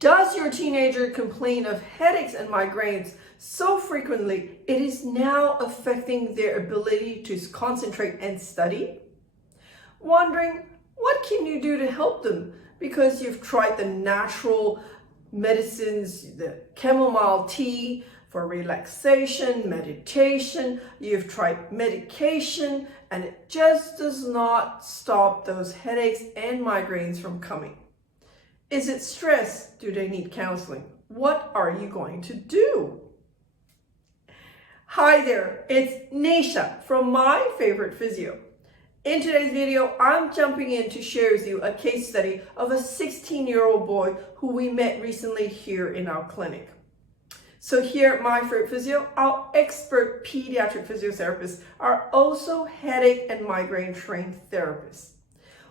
Does your teenager complain of headaches and migraines so frequently it is now affecting their ability to concentrate and study? Wondering what can you do to help them because you've tried the natural medicines, the chamomile tea for relaxation, meditation, you've tried medication, and it just does not stop those headaches and migraines from coming. Is it stress? Do they need counseling? What are you going to do? Hi there, it's Neesha from My Favourite Physio. In today's video, I'm jumping in to share with you a case study of a 16-year-old boy who we met recently here in our clinic. So here at My Favourite Physio, our expert pediatric physiotherapists are also headache and migraine trained therapists.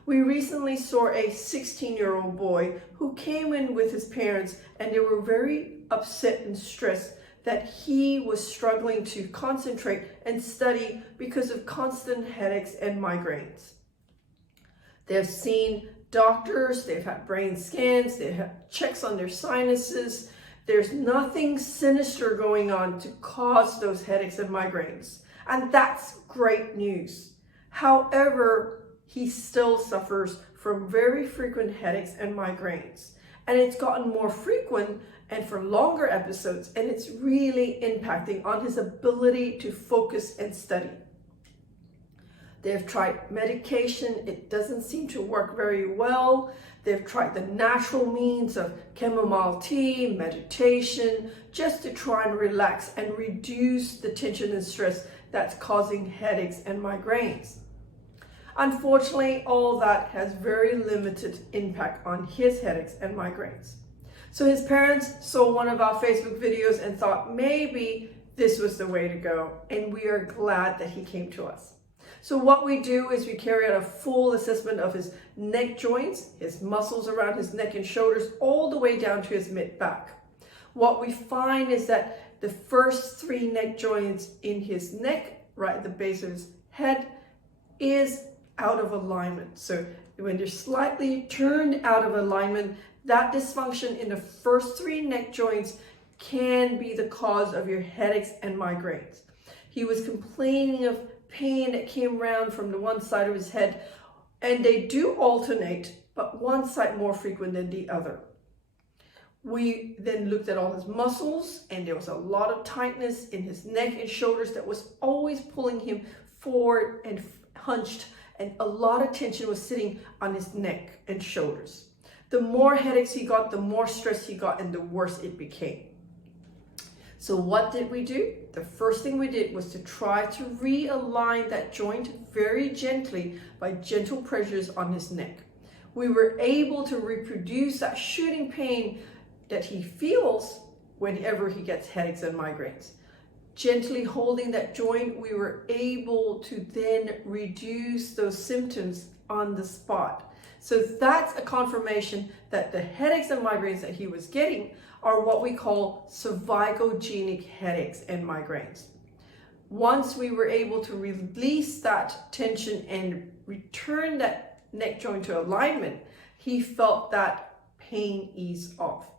We recently saw a 16-year-old boy who came in with his parents, and they were very upset and stressed that he was struggling to concentrate and study because of constant headaches and migraines. They've seen doctors, they've had brain scans, they've had checks on their sinuses. There's nothing sinister going on to cause those headaches and migraines. And that's great news. However, he still suffers from very frequent headaches and migraines. And it's gotten more frequent and for longer episodes, and it's really impacting on his ability to focus and study. They've tried medication, it doesn't seem to work very well. They've tried the natural means of chamomile tea, meditation, just to try and relax and reduce the tension and stress that's causing headaches and migraines. Unfortunately, all that has very limited impact on his headaches and migraines. So his parents saw one of our Facebook videos and thought maybe this was the way to go, and we are glad that he came to us. So what we do is we carry out a full assessment of his neck joints, his muscles around his neck and shoulders, all the way down to his mid-back. What we find is that the first 3 neck joints in his neck, right at the base of his head, is out of alignment. So when they're slightly turned out of alignment, that dysfunction in the first 3 neck joints can be the cause of your headaches and migraines. He was complaining of pain that came around from the one side of his head, and they do alternate, but one side more frequent than the other. We then looked at all his muscles, and there was a lot of tightness in his neck and shoulders that was always pulling him forward and hunched, and a lot of tension was sitting on his neck and shoulders. The more headaches he got, the more stress he got, and the worse it became. So what did we do? The first thing we did was to try to realign that joint very gently by gentle pressures on his neck. We were able to reproduce that shooting pain that he feels whenever he gets headaches and migraines. Gently holding that joint, we were able to then reduce those symptoms on the spot. So that's a confirmation that the headaches and migraines that he was getting are what we call cervicogenic headaches and migraines. Once we were able to release that tension and return that neck joint to alignment, he felt that pain ease off.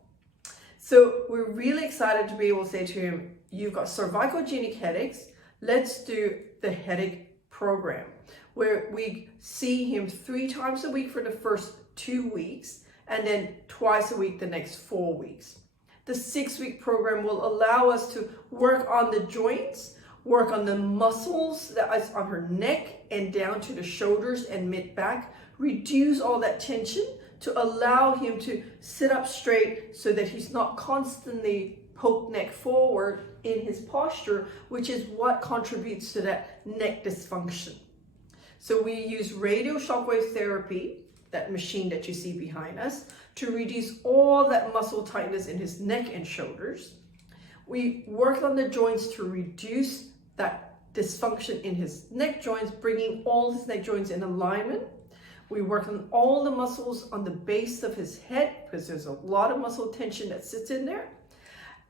So we're really excited to be able to say to him, you've got cervicogenic headaches, let's do the headache program, where we see him 3 times a week for the first 2 weeks, and then twice a week the next 4 weeks. The 6-week program will allow us to work on the joints, work on the muscles that is on her neck and down to the shoulders and mid-back, reduce all that tension to allow him to sit up straight so that he's not constantly poked neck forward in his posture, which is what contributes to that neck dysfunction. So we use radio shockwave therapy, that machine that you see behind us, to reduce all that muscle tightness in his neck and shoulders. We worked on the joints to reduce that dysfunction in his neck joints, bringing all his neck joints in alignment. We worked on all the muscles on the base of his head, because there's a lot of muscle tension that sits in there.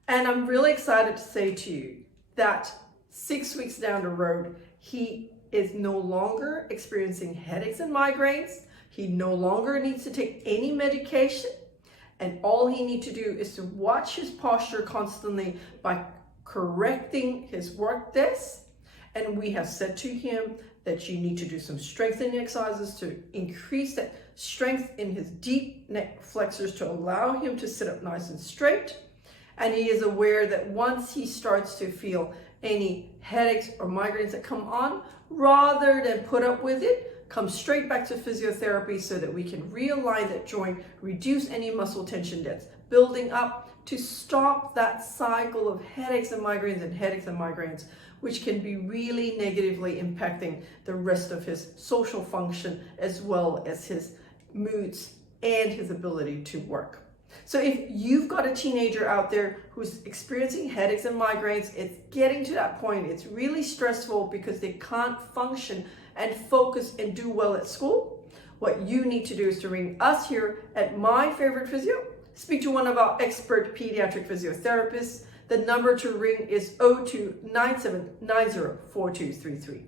And I'm really excited to say to you that 6 weeks down the road, he is no longer experiencing headaches and migraines. He no longer needs to take any medication. And all he needs to do is to watch his posture constantly by correcting his work desk. And we have said to him that you need to do some strengthening exercises to increase that strength in his deep neck flexors to allow him to sit up nice and straight. And he is aware that once he starts to feel any headaches or migraines that come on, rather than put up with it, come straight back to physiotherapy so that we can realign that joint, reduce any muscle tension that's building up to stop that cycle of headaches and migraines, which can be really negatively impacting the rest of his social function as well as his moods and his ability to work. So if you've got a teenager out there who's experiencing headaches and migraines, it's getting to that point, it's really stressful because they can't function and focus and do well at school, what you need to do is to ring us here at My Favorite Physio, speak to one of our expert pediatric physiotherapists. The number to ring is 0297904233.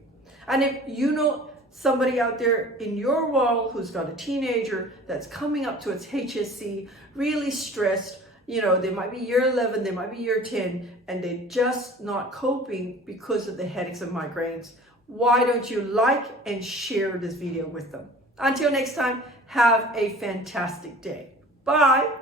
And if you know somebody out there in your world who's got a teenager that's coming up to its HSC, really stressed, they might be year 11, they might be year 10, and they're just not coping because of the headaches and migraines, why don't you like and share this video with them? Until next time, have a fantastic day. Bye.